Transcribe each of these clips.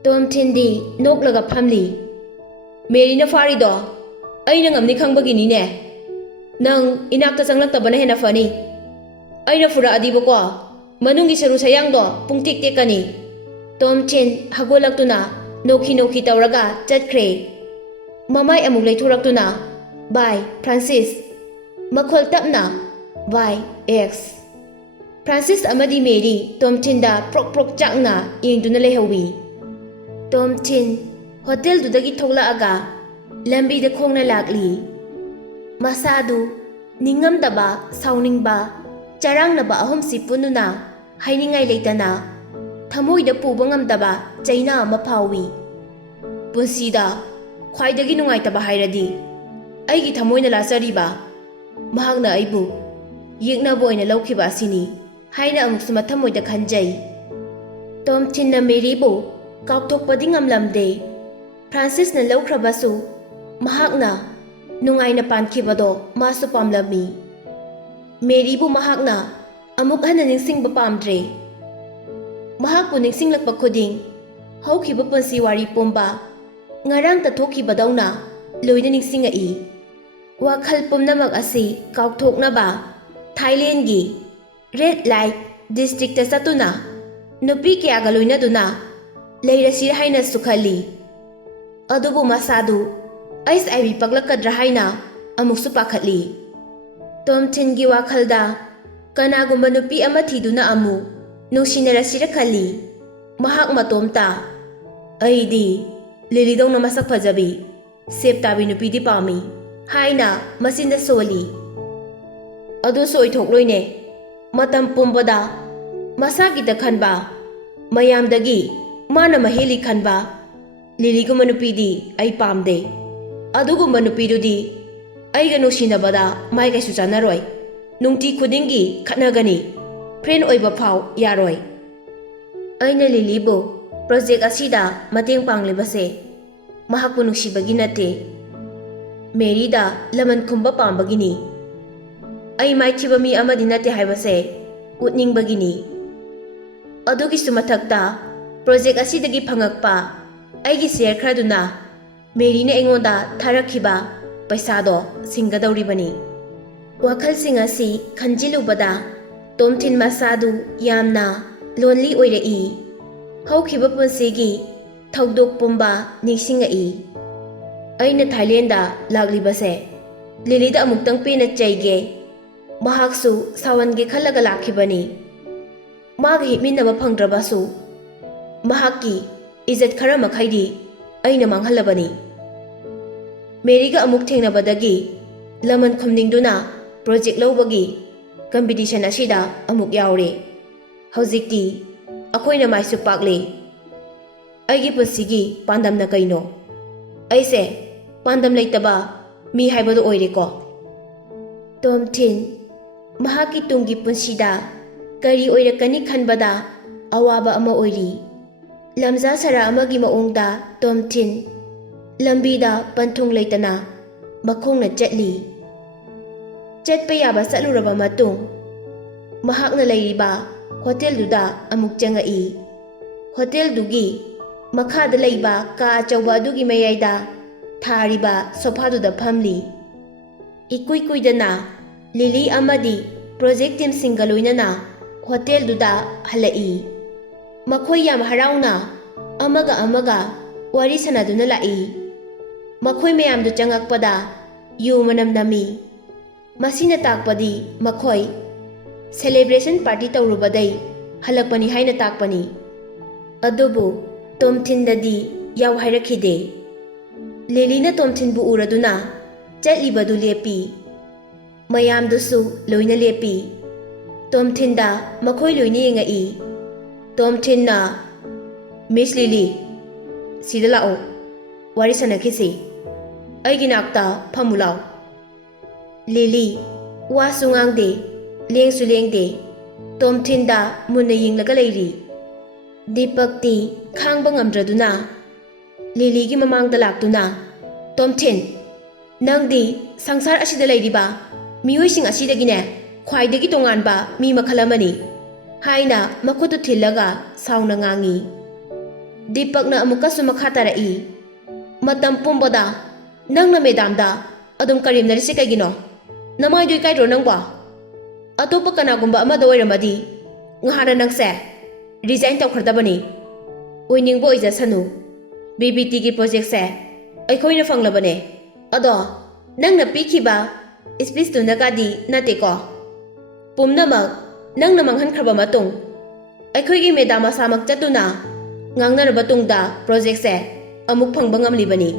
Tom Tindi noklaga phamli. Mary na farido. Aina ngamni khangbagini ne. Nang inakta changlaktabana hena fani. Aina fura adibako. Manungi saru sayangdo pungtik tekani. Tom Tin hagolaktuna nokhi tawraga chatkre. Mamai amuk leithuraktuna. Bye Francis. Makhol tapna. Bye X. Francis amadi Mary Tom Tinda prok chakna yengduna lehawi. Tom Tin hotel dudagi thoglaaga lambi da khongna lakli. Masadu ningamdaba sauningba charangnaba ahom sipununa hainingai leitana thamoida puba ngamdaba chaina ama phawi. Punsida khwaidagi nungaitaba hairadi aigi thamoina lasariba mahakna aibu yekna boina laukhiba asini haina amuksu mathamoida khanjai. Tom Tin na Mary bu kaukthokpadi ngamlamde. Francis na laukhrabasu mahakna nungaina pankhibado masu pamlami. Mary bu mahakna amuk hana ningsingba pamdre. Mahakpu ningsinglakpa khuding haukiba punsi wari pomba ngarang ta thokhibadawna loina ningsingai. Wakhal pumnamak asi kaukthoknaba Thailand gi red light district ta satuna nupi kyaga loina duna leirasir haina sukhali. Adubu masadu HIV paglakadra haina amuksu pakhatli. Tom Tin gi wakhalda kanagumba nupi ama thiduna amu nungsinarasira khali. Mahak matomta aidi lilidong na masak fajabi sep tabi nupi di pami haina masinda soli. Adu soi thokloine matam pumbada masagita khanba mayamdagi mana maheli khanba liliguma nupidi ai pamde. Adugumba nupidudi aiga nungsinabada mai kaisu chanaroi nungti khudingi khatnagani friend oiba phau yaroi. Aina Lilibu project asida mateng panglibase mahakpu nungsibagi nate Mary da laman khumba pambagini. Ai maithiba mi amadi nate haibase utningbagini. Adugisu mathakta project asidagi phangakpa aigi share khraduna Mary na engonda tharakhiba paisado singgadawribani. Wakhalsing asi khanjilubada Tom Tin masadu yamna lonely oirai. Haukhiba punsigi thaudok pumba ningsingai. Aina Thailand laglibase Lilida amuktang pina chaige mahaksu sawange khalaga lakhibani. Mag himminaba phangdrabasu mahaki izat khara makhaidi aina manghalabani. Mary ga amuk thengnabadagi laman khumningduna project lawbagi competition asida amuk yaure. Haujikti akoina maisu pakle. Aigi punsigi pandamna kaino. Aise pandam leitaba mi haibado oireko. Tom Tin mahaki tungi punsida kari oirakani khanbada awaba ama oiri. Lamza sara amagi maongda Tom Tin lambida panthung leitana makhongna chatli. Chatpa yaba satluraba matung mahakna leiriba hotel duda amuk changai. Hotel dugi makhada leiba ka achauba adugi mayaida thariba sofa duda phamli. Ikui kuidana Lily amadi project team singaloinana hotel duda halai. Makhoi yam harauna amaga wari sanaduna lai. Makhoi mayam du changakpada yu manam nami. Masina takpadi makhoi celebration party tawrubadai halakpani haina takpani. Adubu Tom Tin dadi yaw hairakhide. Lily na Tom Tin bu uraduna chatlibadu lepi. Mayam dusu loina lepi. Tom Tin da makhoi loina yengai. Tom Tin na Miss Lily sida lao wari sanakisi aigi nakta phamulao. Lily wasu ngangde lengsu lengde Tom Tin da munna yinglaga leiri. Dipakti khangba ngamdraduna Lily gi mamangda laktuna Tom Tin nangdi sangsar asida leiriba miyoising asidagine khwaidagi tonganba mi makhalamani haina makhutu thillaga sauna ngangi. Dipakna amukasu makha tarai. Matam pumbada nangna medamda adum karimna risi kaigino. Namai dui kaidro nangba. Atopa kanagumba amada oiramadi ngahana nangse resign tawkhardabani. Oiningbo oijasanu. BBT ki project se aikhoina fanglabane. Ado nangna pikhiba speech tu nagadi nateko. Pumnamak nangna manghankraba matung aikhoigi medama samak chatuna ngangnaraba tungda project se amuk phangba ngamlibani.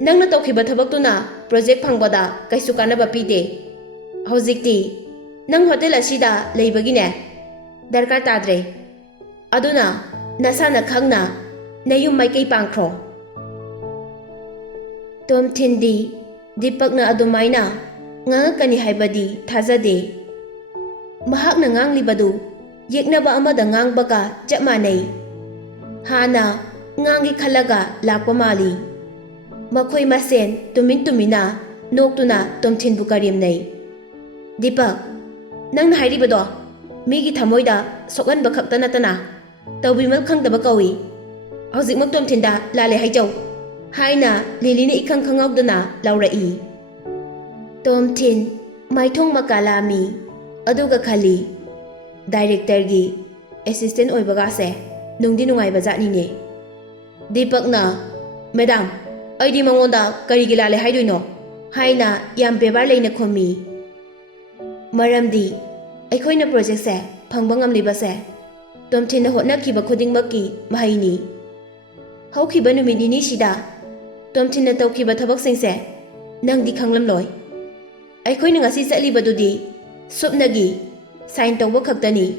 Nangna tawkhiba thabaktuna project phangbada kaisu kanaba pide. Hojikti nang hotel asida leibagine darkar tadre. Aduna nasana khangna nayum maikei pangkhro. Tom Thindi Dipakna adumaina ngangakani haibadi thajade. Mahakna nganglibadu yeknaba amada ngangbaga chap manai. Hana ngangi khalaga lakpa mali. Makhoi masen tumin tumina noktuna Tom Thinbu karimnai. Dipak nang hairibado migi thamoida sokan bakhakta natana tawbimal khangdaba kawi. Hojikmak Tom Thinda lale haijau haina lilina ikhang khangawdana laurai. Tom Thin maithong makalami aduga khali director gi assistant oibagase nungdi nungai bajani ne. Dipakna madam aidi mangonda karigi lale haidoino haina yam bebar leina khomi. Maramdi aikhoina project se phangba ngamliba se Tom Thin na hotnakhiba khudingmakki mahaini. Hawkhiba numidini sida Tom Thin na tawkhiba thabak singse nangdi khanglamloi. Aikhoina ngasi chatlibadudi supnagi sign tawba khaktani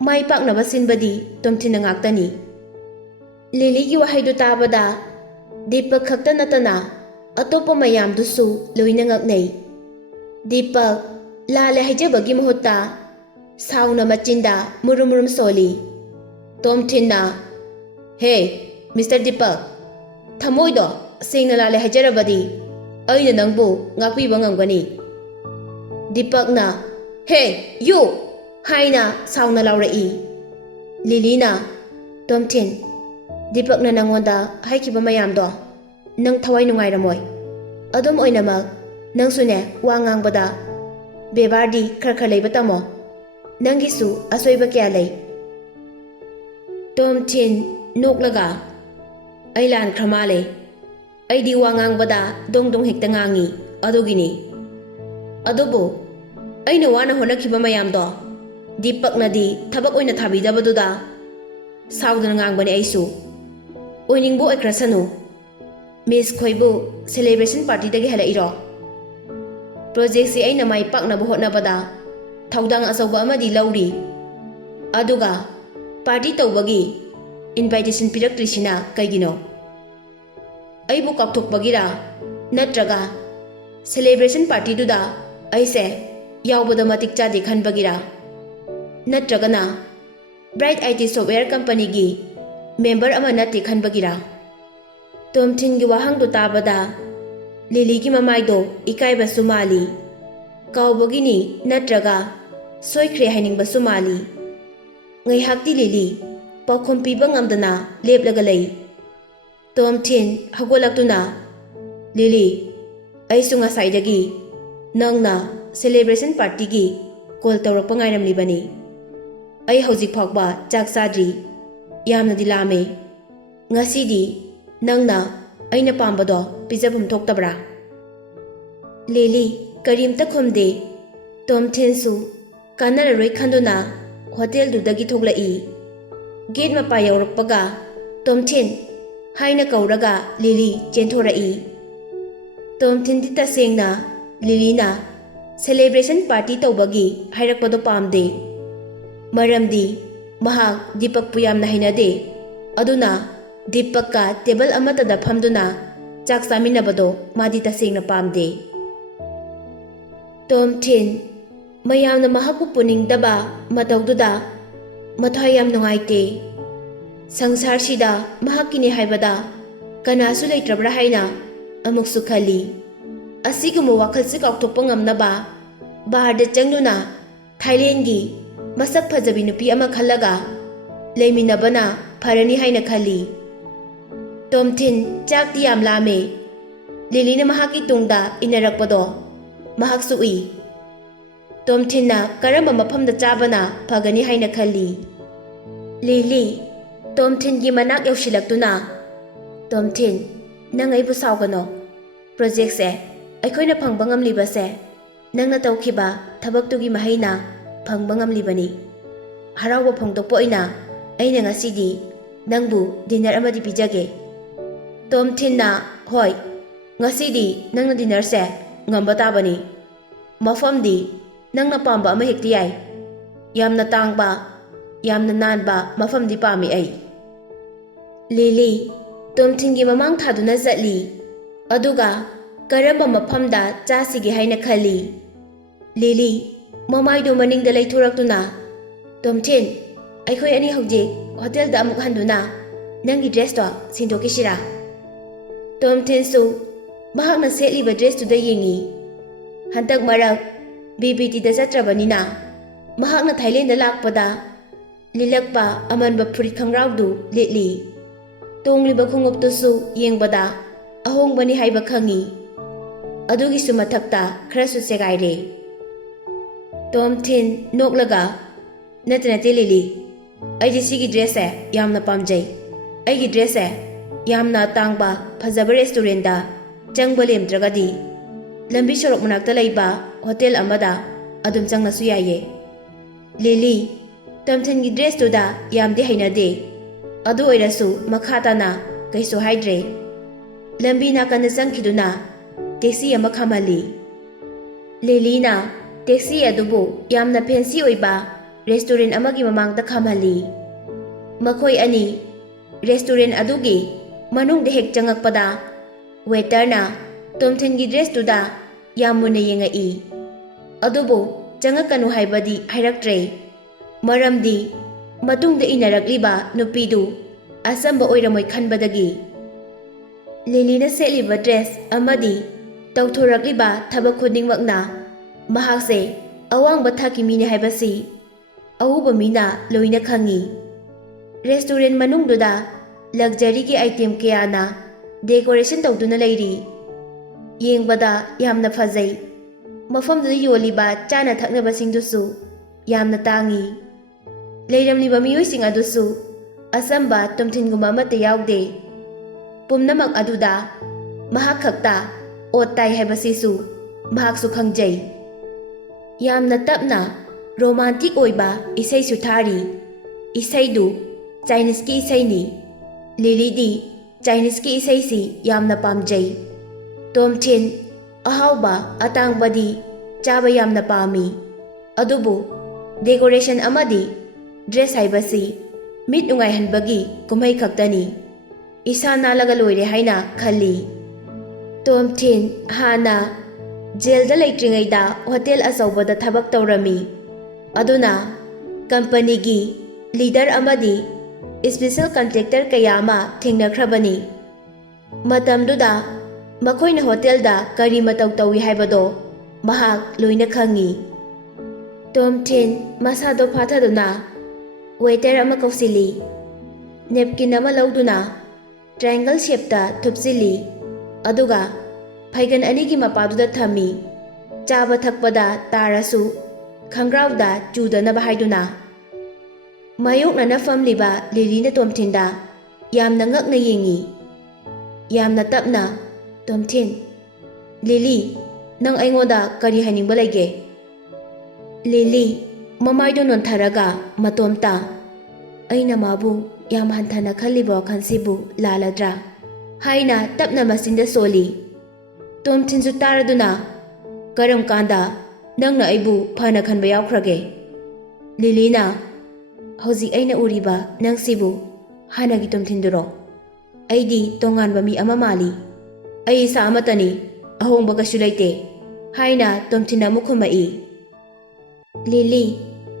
mai paknaba sinbadi Tom Thin na ngaktani. Lili gi wahaidu tabada Dipak khakta natana atopa mayam dusu loina ngaknai. Dipak lale haijabagi mahutta sauna machinda murum soli. Tom Thin na hey Mr. Dipak thamoido singna lale haijarabadi aina nangbu ngakpiba ngamgani. Dipak na hey you haina sauna laurai. Lilina Tom Thin Dipak na nangonda haikiba mayamdo nang thawai nungairamoi. Adum oinamak nang sune wa ngangbada bebardi khar leiba tamo nangisu asoiba kya lei. Tom Thin noklaga ailan khamale aidi wa ngangbada dong hekta ngangi adugini. Adubu aina wana honakhiba mayamdo Dipak nadi thabak oina thabidabaduda saudana ngangbani aisu. Oiningbo aikrasanu Miss Khoibu celebration party dagi halairo. Project si aina mai paknabu hotnabada thaudang asauba amadi lauri. Aduga party tawbagi invitation piraktrisina kaigino. Aibu kapthokbagira natraga celebration party duda aise yaubada matik chade khanbagira natragana Bright IT Software Company gi member ama nati khanbagira. Tom Thin gi wahang do tabada Lili gi mamaido ikaiba sumali kaubagini natraga soikhre haining basumali. Ngai hakti Lili pakhom piba ngamdana leplaga lei. Tom Thin hagolaktuna Lili aisu ngasaidagi nangna celebration party gi call tawrakpa ngairamlibani. Ai hojik phokba chak sadri yamna dilame. Ngasidi nangna aina pambado pijabum thoktabra. Lili karimta khomde. Tom Thin su kanararoi khanduna hotel dudagi thoklai. Gate mapa yaurakpaga Tom Thin haina kauraga Lili chenthorai. Tom Thin di tasengna Lilina celebration party tawbagi hairakpado pamde. Maramdi mahak Dipak puyamna hainade. Aduna Dipak ka table amatada phamduna chak chaminabado madi tasengna pamde. Tom Thin mayamna mahakpu puningdaba matawduda mathai yam nungaite. Sangsar sida mahakini haibada kanasu leitrabra haina amuksu khali. Asiguma wakhalsi kaukthokpa ngamnaba baharda changduna Thailand gi masak phajabi nupi ama khalaga leiminabana ꯐꯔꯅꯤ ꯍꯥꯏꯅ ꯈꯜꯂꯤ꯫ ꯇꯣꯝꯊꯤꯟ ꯆꯥꯛꯇꯤ ꯌꯥꯝ ꯂꯥꯝꯃꯦ꯫ ꯂꯤꯂꯤꯅ ꯃꯍꯥꯛꯀꯤ ꯇꯨꯡꯗ ꯏꯟꯅꯔꯛꯄꯗꯣ ꯃꯍꯥꯛꯁꯨ ꯎꯏ꯫ ꯇꯣꯝꯊꯤꯟꯅ ꯀꯔꯝꯕ ꯃꯐꯝꯗ ꯆꯥꯕꯅ ꯐꯒꯅꯤ ꯍꯥꯏꯅ ꯈꯜꯂꯤ꯫ ꯂꯤꯂꯤ ꯇꯣꯝꯊꯤꯟꯒꯤ ꯃꯅꯥꯛ ꯌꯧꯁꯤꯜꯂꯛꯇꯨꯅ, ꯇꯣꯝꯊꯤꯟ, ꯅꯪ ꯑꯩꯕꯨ ꯁꯥꯎꯒꯅꯣ꯫ ꯄ꯭ꯔꯣꯖꯦꯛꯁꯦ ꯑꯩꯈꯣꯏꯅ ꯐꯪꯕ ꯉꯝꯂꯤꯕꯁꯦ ꯅꯪꯅ ꯇꯧꯈꯤꯕ ꯊꯕꯛꯇꯨꯒꯤ ꯃꯍꯩꯅ ꯐꯪꯕ ꯉꯝꯂꯤꯕꯅꯤ꯫ ꯍꯔꯥꯎꯕ ꯐꯣꯡꯗꯣꯛꯄ ꯑꯣꯏꯅ ꯑꯩꯅ ꯉꯁꯤꯗꯤ ꯅꯪꯕꯨ ꯗꯤꯅꯔ ꯑꯃꯗꯤ ꯄꯤꯖꯒꯦ꯫ ꯇꯣꯝꯊꯤꯟꯅ, ꯍꯣꯏ, ꯉꯁꯤꯗꯤ ꯅꯪꯅ ꯗꯤꯅꯔꯁꯦ ꯉꯝꯕ ꯇꯥꯕꯅꯤ꯫ ꯃꯐꯝꯗꯤ ꯅꯪꯅ ꯄꯥꯝꯕ ꯑꯃ ꯍꯦꯛꯇ ꯌꯥꯏ꯫ ꯌꯥꯝꯅ ꯇꯥꯡꯕ, ꯌꯥꯝꯅ ꯅꯥꯟꯕ ꯃꯐꯝꯗꯤ ꯄꯥꯝꯃꯤ ꯑꯩ꯫ ꯂꯤꯂꯤ ꯇꯣꯝꯊꯤꯟꯒꯤ ꯃꯃꯥꯡ ꯊꯥꯗꯨꯅ ꯆꯠꯂꯤ, ꯑꯗꯨꯒ ꯀꯔꯝꯕ ꯃꯐꯝꯗ ꯆꯥꯁꯤꯒꯦ ꯍꯥꯏꯅ ꯈꯜꯂꯤ꯫ ꯂꯤꯂꯤ ꯃꯃꯥꯏꯗꯨ ꯃꯅꯤꯡꯗ ꯂꯩꯊꯣꯔꯛꯇꯨꯅ, ꯇꯣꯝꯊꯤꯟ, ꯑꯩꯈꯣꯏ ꯑꯅꯤ ꯍꯧꯖꯤꯛ ꯍꯣꯇꯦꯜꯗ ꯑꯃꯨꯛ ꯍꯟꯗꯨꯅ ꯅꯪꯒꯤ ꯗ꯭ꯔꯦꯁꯇꯣ ꯁꯤꯟꯗꯣꯛꯈꯤꯁꯤꯔꯥ? ꯇꯣꯝꯊꯤꯟꯁꯨ ꯃꯍꯥꯛꯅ ꯁꯦꯠꯂꯤꯕ ꯗ꯭ꯔꯦꯁꯇꯨꯗ ꯌꯦꯡꯉꯤ꯫ ꯍꯟꯗꯛ ꯃꯔꯛ BBTꯗ ꯆꯠꯇ꯭ꯔꯕꯅꯤꯅ ꯃꯍꯥꯛꯅ ꯊꯥꯏꯂꯦꯟꯗ ꯂꯥꯛꯄꯗ ꯂꯤꯠꯂꯛꯄ ꯑꯃꯟꯕ ꯐꯨꯔꯤꯠ ꯈꯣꯡꯒ꯭ꯔꯥꯎꯗꯨ ꯂꯤꯠꯂꯤ꯫ ꯇꯣꯡꯂꯤꯕ ꯈꯣꯡꯎꯞꯇꯨꯁꯨ ꯌꯦꯡꯕꯗ ꯑꯍꯣꯡꯕꯅꯤ ꯍꯥꯏꯕ ꯈꯪꯉꯤ꯫ ꯑꯗꯨꯒꯤꯁꯨ ꯃꯊꯛꯇ ꯈꯔꯁꯨ ꯆꯦꯒꯥꯏꯔꯦ꯫ ꯇꯣꯝꯊꯤꯟ ꯅꯣꯛꯂꯒ, ꯅꯠꯇꯦ ꯂꯤꯂꯤ, ꯑꯩꯗꯤ ꯁꯤꯒꯤ ꯗ꯭ꯔꯦꯁꯁꯦ ꯌꯥꯝꯅ ꯄꯥꯝꯖꯩ꯫ ꯑꯩꯒꯤ ꯗ꯭ꯔꯦꯁꯁꯦ ꯌꯥꯝꯅ ꯇꯥꯡꯕ ꯐꯖꯕ ꯔꯦꯁꯇꯨꯔꯦꯟꯗ ꯆꯪꯕ ꯂꯦꯝꯗ꯭ꯔꯒꯗꯤ ꯂꯝꯕꯤ ꯁꯣꯔꯣꯛ ꯃꯅꯥꯛꯇ ꯂꯩꯕ ꯍꯣꯇꯦꯜ ꯑꯃꯗ ꯑꯗꯨꯝ ꯆꯪꯂꯁꯨ ꯌꯥꯏꯌꯦ꯫ ꯂꯤꯂꯤ ꯇꯣꯝꯊꯤꯟꯒꯤ ꯗ꯭ꯔꯦꯁꯇꯨꯗ ꯌꯥꯝꯗꯤ ꯍꯩꯅꯗꯦ, ꯑꯗꯨ ꯑꯣꯏꯔꯁꯨ ꯃꯈꯥ ꯇꯥꯅ ꯀꯩꯁꯨ ꯍꯥꯏꯗ꯭ꯔꯦ꯫ ꯂꯝꯕꯤ ꯅꯥꯀꯟꯗ ꯆꯪꯈꯤꯗꯨꯅ ꯇꯦꯛꯁꯤ ꯑꯃ ꯈꯥꯝꯍꯜꯂꯤ꯫ ꯂꯤꯂꯤꯅ ꯇꯦꯛꯁꯤ ꯑꯗꯨꯕꯨ ꯌꯥꯝꯅ ꯐꯦꯟꯁꯤ ꯑꯣꯏꯕ ꯔꯦꯁꯇꯨꯔꯦꯟ ꯑꯃꯒꯤ ꯃꯃꯥꯡꯗ ꯈꯥꯝꯍꯜꯂꯤ꯫ ꯃꯈꯣꯏ ꯑꯅꯤ ꯔꯦꯁꯇꯨꯔꯦꯟ ꯑꯗꯨꯒꯤ ꯃꯅꯨꯡꯗ ꯍꯦꯛ ꯆꯪꯉꯛꯄꯗ ꯋꯦꯇꯔꯅ ꯇꯣꯝꯊꯤꯟꯒꯤ ꯗ꯭ꯔꯦꯁꯇꯨꯗ ꯌꯥꯝ ꯃꯨꯟꯅ ꯌꯦꯡꯉꯛꯏ꯫ ꯑꯗꯨꯕꯨ ꯆꯪꯉꯛꯀꯅꯨ ꯍꯥꯏꯕꯗꯤ ꯍꯥꯏꯔꯛꯇ꯭ꯔꯦ, ꯃꯔꯝꯗꯤ ꯃꯇꯨꯡꯗ ꯏꯟꯅꯔꯛꯂꯤꯕ ꯅꯨꯄꯤꯗꯨ ꯑꯆꯝꯕ ꯑꯣꯏꯔꯝꯃꯣꯏ ꯈꯟꯕꯗꯒꯤ꯫ ꯂꯤꯂꯤꯅ ꯁꯦꯠꯂꯤꯕ ꯗ꯭ꯔꯦꯁ ꯑꯃꯗꯤ ꯇꯧꯊꯣꯔꯛꯂꯤꯕ ꯊꯕꯛ ꯈꯨꯗꯤꯡꯃꯛꯅ ꯃꯍꯥꯛꯁꯦ ꯑꯋꯥꯡꯕ ꯊꯥꯛꯀꯤ ꯃꯤꯅꯤ ꯍꯥꯏꯕꯁꯤ ꯑꯎꯕ ꯃꯤꯅ ꯂꯣꯏꯅ ꯈꯪꯉꯤ꯫ ꯔꯦꯁꯇꯨꯔꯦꯟ ꯃꯅꯨꯡꯗꯨꯗ ꯂꯛꯖꯔꯤꯒꯤ ꯑꯥꯏꯇꯦꯝ ꯀꯌꯥꯅ ꯗꯦꯀꯣꯔꯦꯁꯟ ꯇꯧꯗꯨꯅ ꯂꯩꯔꯤ꯫ ꯌꯦꯡꯕꯗ ꯌꯥꯝꯅ ꯐꯖꯩ꯫ ꯃꯐꯝꯗꯨꯗ ꯌꯣꯜꯂꯤꯕ ꯆꯥꯅ ꯊꯛꯅꯕꯁꯤꯡꯗꯨꯁꯨ ꯌꯥꯝꯅ ꯇꯥꯡꯉꯤ꯫ ꯂꯩꯔꯝꯂꯤꯕ ꯃꯤꯑꯣꯏꯁꯤꯡ ꯑꯗꯨꯁꯨ ꯑꯆꯝꯕ ꯇꯣꯝꯊꯤꯟꯒꯨꯝꯕ ꯑꯃꯠꯇ ꯌꯥꯎꯗꯦ꯫ ꯄꯨꯝꯅꯃꯛ ꯑꯗꯨꯗ ꯃꯍꯥꯛ ꯈꯛꯇ ꯑꯣꯠ ꯇꯥꯏ ꯍꯥꯏꯕꯁꯤꯁꯨ ꯃꯍꯥꯛꯁꯨ ꯈꯪꯖꯩ꯫ ꯌꯥꯝꯅ ꯇꯞꯅ ꯔꯣꯃꯥꯟꯇꯤꯛ ꯑꯣꯏꯕ ꯏꯁꯩꯁꯨ ꯊꯥꯔꯤ꯫ ꯏꯁꯩꯗꯨ ꯆꯥꯏꯅꯤꯁꯀꯤ ꯏꯁꯩꯅꯤ꯫ ꯂꯤꯂꯤꯗꯤ ꯆꯥꯏꯅꯤꯁꯀꯤ ꯏꯁꯩꯁꯤ ꯌꯥꯝꯅ ꯄꯥꯝꯖꯩ꯫ ꯇꯣꯝꯊꯤꯟ ꯑꯍꯥꯎꯕ ꯑꯇꯥꯡꯕꯗꯤ ꯆꯥꯕ ꯌꯥꯝꯅ ꯄꯥꯝꯃꯤ, ꯑꯗꯨꯕꯨ ꯗꯦꯀꯣꯔꯦꯁꯟ ꯑꯃꯗꯤ ꯗ꯭ꯔꯦꯁ ꯍꯥꯏꯕꯁꯤ ꯃꯤꯠ ꯅꯨꯡꯉꯥꯏꯍꯟꯕꯒꯤ ꯀꯨꯝꯍꯩ ꯈꯛꯇꯅꯤ꯫ ꯏꯁꯥ ꯅꯥꯜꯂꯒ ꯂꯣꯏꯔꯦ ꯍꯥꯏꯅ ꯈꯜꯂꯤ꯫ ꯇꯣꯝꯊꯤꯟ ꯍꯥꯟꯅ ꯖꯦꯜꯗ ꯂꯩꯇ꯭ꯔꯤꯉꯩꯗ ꯍꯣꯇꯦꯜ ꯑꯆꯧꯕꯗ ꯊꯕꯛ ꯇꯧꯔꯝꯃꯤ, ꯑꯗꯨꯅ ꯀꯝꯄꯅꯤꯒꯤ ꯂꯤꯗꯔ ꯑꯃꯗꯤ ꯁ꯭ꯄꯦꯁꯦꯜ ꯀꯟꯇ꯭ꯔꯦꯛꯇꯔ ꯀꯌꯥ ꯑꯃ ꯊꯦꯡꯅꯈ꯭ꯔꯕꯅꯤ꯫ ꯃꯇꯝꯗꯨꯗ ꯃꯈꯣꯏꯅ ꯍꯣꯇꯦꯜꯗ ꯀꯔꯤ ꯃꯇꯧ ꯇꯧꯏ ꯍꯥꯏꯕꯗꯣ ꯃꯍꯥꯛ ꯂꯣꯏꯅ ꯈꯪꯉꯤ꯫ ꯇꯣꯝꯊꯤꯟ ꯃꯁꯥꯗꯣ ꯐꯥꯊꯗꯨꯅ ꯋꯦꯇꯔ ꯑꯃ ꯀꯧꯁꯤꯜꯂꯤ꯫ ꯅꯦꯞꯀꯤꯟ ꯑꯃ ꯂꯧꯗꯨꯅ ꯇ꯭ꯔꯥꯏꯡꯒꯜ ꯁꯦꯞꯇ ꯊꯨꯞꯆꯤꯜꯂꯤ, ꯑꯗꯨꯒ ꯐꯩꯒꯟ ꯑꯅꯤꯒꯤ ꯃꯄꯥꯗꯨꯗ ꯊꯝꯃꯤ꯫ ꯆꯥꯕ ꯊꯛꯄꯗ ꯇꯥꯔꯁꯨ ꯈꯪꯒ꯭ꯔꯥꯎꯗ ꯆꯨꯗꯅꯕ ꯍꯥꯏꯗꯨꯅ꯫ ꯃꯥꯌꯣꯛꯅꯅ ꯐꯝꯂꯤꯕ ꯂꯤꯂꯤꯅ ꯇꯣꯝꯊꯤꯟꯗ ꯌꯥꯝꯅ ꯉꯛꯅ ꯌꯦꯡꯉꯤ꯫ ꯌꯥꯝꯅ ꯇꯞꯅ, ꯇꯣꯝꯊꯤꯟ, ꯂꯤꯂꯤ, ꯅꯪ ꯑꯩꯉꯣꯟꯗ ꯀꯔꯤ ꯍꯥꯏꯅꯤꯡꯕ ꯂꯩꯒꯦ? ꯂꯤꯂꯤ ꯃꯃꯥꯏꯗꯨ ꯅꯣꯟꯊꯔꯒ ꯃꯇꯣꯝꯇ, ꯑꯩꯅ ꯃꯥꯕꯨ ꯌꯥꯝ ꯍꯟꯊꯅ ꯈꯜꯂꯤꯕ ꯋꯥꯈꯜꯁꯤꯕꯨ ꯂꯥꯜꯂꯗ꯭ꯔꯥ ꯍꯥꯏꯅ ꯇꯞꯅ ꯃꯆꯤꯟꯗ ꯁꯣꯜꯂꯤ꯫ ꯇꯣꯝꯊꯤꯟꯁꯨ ꯇꯥꯔꯗꯨꯅ, ꯀꯔꯝ ꯀꯥꯟꯗ ꯅꯪꯅ ꯑꯩꯕꯨ ꯐꯅ ꯈꯟꯕ ꯌꯥꯎꯈ꯭ꯔꯒꯦ? ꯂꯤꯂꯤꯅ, ꯍꯧꯖꯤꯛ ꯑꯩꯅ ꯎꯔꯤꯕ ꯅꯪꯁꯤꯕꯨ ꯍꯥꯟꯅꯒꯤ ꯇꯣꯝꯊꯤꯟꯗꯨꯔꯣ? ꯑꯩꯗꯤ ꯇꯣꯉꯥꯟꯕ ꯃꯤ ꯑꯃ ꯃꯥꯜꯂꯤ꯫ ꯑꯩ ꯏꯁꯥ ꯑꯃꯠꯇꯅꯤ, ꯑꯍꯣꯡꯕ ꯀꯩꯁꯨ ꯂꯩꯇꯦ ꯍꯥꯏꯅ ꯇꯣꯝꯊꯤꯟ ꯑꯃꯨꯛ ꯈꯨꯝꯃꯛꯏ꯫ ꯂꯤꯂꯤ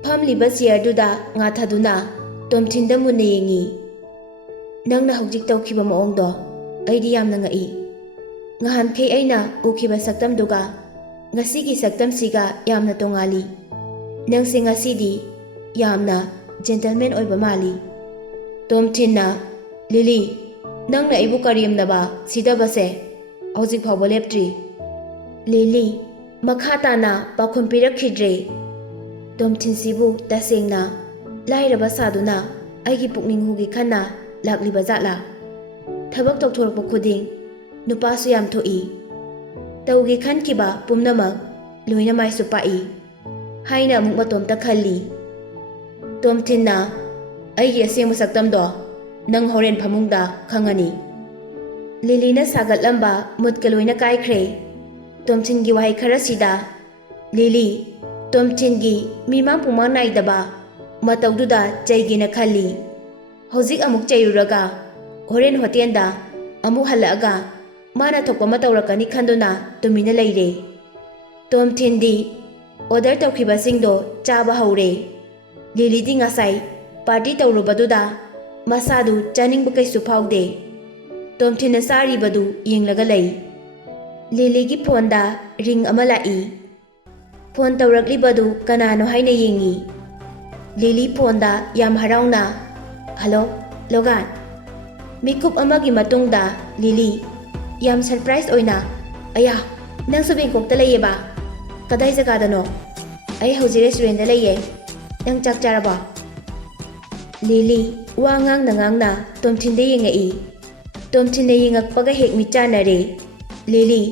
ꯐꯝꯂꯤꯕ ꯆꯤꯌꯔꯗꯨꯗ ꯉꯥꯊꯗꯨꯅ ꯇꯣꯝꯊꯤꯟꯗ ꯃꯨꯟꯅ ꯌꯦꯡꯉꯤ꯫ ꯅꯪꯅ ꯍꯧꯖꯤꯛ ꯇꯧꯈꯤꯕ ꯃꯑꯣꯡꯗꯣ ꯑꯩꯗꯤ ꯌꯥꯝꯅ ꯉꯛꯏ꯫ ꯉꯍꯥꯟꯈꯩ ꯑꯩꯅ ꯎꯈꯤꯕ ꯁꯛꯇꯝꯗꯨꯒ ꯉꯁꯤꯒꯤ ꯁꯛꯇꯝꯁꯤꯒ ꯌꯥꯝꯅ ꯇꯣꯉꯥꯜꯂꯤ꯫ ꯅꯪꯁꯦ ꯉꯁꯤꯗꯤ ꯌꯥꯝꯅ ꯖꯦꯟꯇꯜꯃꯦꯟ ꯑꯣꯏꯕ ꯃꯥꯜꯂꯤ꯫ ꯇꯣꯝꯊꯤꯟꯅ ꯂꯤꯂꯤ ꯅꯪꯅ ꯑꯩꯕꯨ ꯀꯔꯦꯝꯅꯕ ꯁꯤꯗꯕꯁꯦ ꯍꯧꯖꯤꯛ ꯐꯥꯎꯕ ꯂꯦꯞꯇ꯭ꯔꯤ꯫ ꯂꯤꯂꯤ ꯃꯈꯥ ꯇꯥꯅ ꯄꯥꯎꯈꯨꯝ ꯄꯤꯔꯛꯈꯤꯗ꯭ꯔꯦ꯫ ꯇꯣꯝꯊꯤꯟꯁꯤꯕꯨ ꯇꯁꯦꯡꯅ ꯂꯥꯏꯔꯕ ꯁꯥꯗꯨꯅ ꯑꯩꯒꯤ ꯄꯨꯛꯅꯤꯡ ꯍꯨꯒꯤ ꯈꯟꯅ ꯂꯥꯛꯂꯤꯕ ꯖꯥꯠꯂꯥ? ꯊꯕꯛ ꯇꯧꯊꯣꯔꯛꯄ ꯈꯨꯗꯤꯡ ꯅꯨꯄꯥꯁꯨ ꯌꯥꯝ ꯊꯣꯛꯏ, ꯇꯧꯒꯦ ꯈꯟꯈꯤꯕ ꯄꯨꯝꯅꯃꯛ ꯂꯣꯏꯅ ꯃꯥꯏꯁꯨ ꯄꯥꯛꯏ ꯍꯥꯏꯅ ꯑꯃꯨꯛ ꯃꯇꯣꯝꯇ ꯈꯜꯂꯤ꯫ ꯇꯣꯝꯊꯤꯟꯅ ꯑꯩꯒꯤ ꯑꯁꯦꯡꯕ ꯁꯛꯇꯝꯗꯣ ꯅꯪ ꯍꯣꯔꯦꯟ ꯐꯃꯨꯡꯗ ꯈꯪꯉꯅꯤ꯫ ꯂꯤꯂꯤꯅ ꯁꯥꯒꯠꯂꯝꯕ ꯃꯨꯠꯀ ꯂꯣꯏꯅ ꯀꯥꯏꯈ꯭ꯔꯦ ꯇꯣꯝꯊꯤꯟꯒꯤ ꯋꯥꯍꯩ ꯈꯔꯁꯤꯗ꯫ ꯂꯤꯂꯤ ꯇꯣꯝꯊꯤꯟꯒꯤ ꯃꯤꯃꯥꯡ ꯄꯨꯃꯥꯡ ꯅꯥꯏꯗꯕ ꯃꯇꯧꯗꯨꯗ ꯆꯩꯒꯦꯅ ꯈꯜꯂꯤ꯫ ꯍꯧꯖꯤꯛ ꯑꯃꯨꯛ ꯆꯩꯔꯨꯔꯒ ꯍꯣꯔꯦꯟ ꯍꯣꯇꯦꯜꯗ ꯑꯃꯨꯛ ꯍꯜꯂꯛꯑꯒ ꯃꯥꯅ ꯊꯣꯛꯄ ꯑꯃ ꯇꯧꯔꯛꯀꯅꯤ ꯈꯟꯗꯨꯅ ꯇꯨꯃꯤꯟꯅ ꯂꯩꯔꯦ꯫ ꯇꯣꯝꯊꯤꯟꯗꯤ ꯑꯣꯔꯗꯔ ꯇꯧꯈꯤꯕꯁꯤꯡꯗꯣ ꯆꯥꯕ ꯍꯧꯔꯦ꯫ ꯂꯤꯂꯤꯗꯤ ꯉꯁꯥꯏ ꯄꯥꯔꯇꯤ ꯇꯧꯔꯨꯕꯗꯨꯗ ꯃꯁꯥꯗꯨ ꯆꯥꯅꯤꯡꯕ ꯀꯩꯁꯨ ꯐꯥꯎꯗꯦ꯫ ꯇꯣꯝꯊꯤꯟꯅ ꯆꯥꯔꯤꯕꯗꯨ ꯌꯦꯡꯂꯒ ꯂꯩ꯫ ꯂꯤꯂꯤꯒꯤ ꯐꯣꯟꯗ ꯔꯤꯡ ꯑꯃ ꯂꯥꯛꯏ꯫ ꯐꯣꯟ ꯇꯧꯔꯛꯂꯤꯕꯗꯨ ꯀꯅꯥꯅꯣ ꯍꯥꯏꯅ ꯌꯦꯡꯉꯤ꯫ ꯂꯤꯂꯤ ꯐꯣꯟꯗ ꯌꯥꯝ ꯍꯔꯥꯎꯅ ꯍꯜꯂꯣ ꯂꯣꯒꯥꯟ꯫ ꯃꯤꯀꯨꯞ ꯑꯃꯒꯤ ꯃꯇꯨꯡꯗ ꯂꯤꯂꯤ ꯌꯥꯝ ꯁꯔꯄ꯭ꯔꯥꯏꯖ ꯑꯣꯏꯅ ꯑꯌꯥ ꯅꯪꯁꯨ ꯕꯦꯡꯀꯣꯛꯇ ꯂꯩꯌꯦꯕ? ꯀꯗꯥꯏ ꯖꯒꯥꯗꯅꯣ? ꯑꯩ ꯍꯧꯖꯤꯛ ꯔꯦꯁꯇꯨꯔꯦꯟꯗ ꯂꯩꯌꯦ, ꯅꯪ ꯆꯥꯛ ꯆꯥꯔꯕꯣ? ꯂꯤꯂꯤ ꯋꯥ ꯉꯥꯡꯅ ꯉꯥꯡꯅ ꯇꯣꯝꯊꯤꯟꯗ ꯌꯦꯡꯉꯛꯏ꯫ ꯇꯣꯝꯊꯤꯟꯅ ꯌꯦꯡꯉꯛꯄꯒ ꯍꯦꯛ ꯃꯤꯠ ꯆꯥꯟꯅꯔꯦ꯫ ꯂꯤꯂꯤ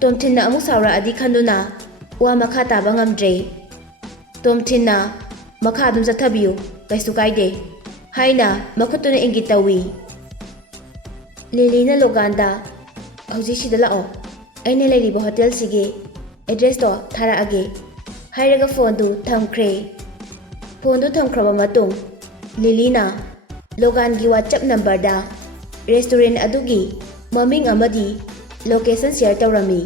ꯇꯣꯝꯊꯤꯟꯅ ꯑꯃꯨꯛ ꯁꯥꯎꯔꯛꯑꯗꯤ ꯈꯟꯗꯨꯅ ꯋꯥ ꯃꯈꯥ ꯇꯥꯕ ꯉꯝꯗ꯭ꯔꯦ꯫ ꯇꯣꯝꯊꯤꯟꯅ ꯃꯈꯥ ꯑꯗꯨꯝ ꯆꯠꯊꯕꯤꯌꯨ ꯀꯩꯁꯨ ꯀꯥꯏꯗꯦ ꯍꯥꯏꯅ ꯃꯈꯨꯠꯇꯨꯅ ꯏꯪꯒꯤꯠ ꯇꯧꯏ꯫ ꯂꯤꯂꯤꯅ ꯂꯣꯒꯥꯟꯗ ꯍꯧꯖꯤꯛ ꯁꯤꯗ ꯂꯥꯛꯑꯣ, ꯑꯩꯅ ꯂꯩꯔꯤꯕ ꯍꯣꯇꯦꯜꯁꯤꯒꯤ ꯑꯦꯗ꯭ꯔꯦꯁꯇꯣ ꯊꯥꯔꯛꯑꯒꯦ ꯍꯥꯏꯔꯒ ꯐꯣꯟꯗꯨ ꯊꯝꯈ꯭ꯔꯦ꯫ ꯐꯣꯟꯗꯨ ꯊꯝꯈ꯭ꯔꯕ ꯃꯇꯨꯡ ꯂꯤꯂꯤꯅ ꯂꯣꯒꯥꯟꯒꯤ ꯋꯥꯆꯞ ꯅꯝꯕꯔꯗ ꯔꯦꯁꯇꯨꯔꯦꯟ ꯑꯗꯨꯒꯤ ꯃꯃꯤꯡ ꯑꯃꯗꯤ ꯂꯣꯀꯦꯁꯟ ꯁꯦꯌꯔ ꯇꯧꯔꯝꯃꯤ꯫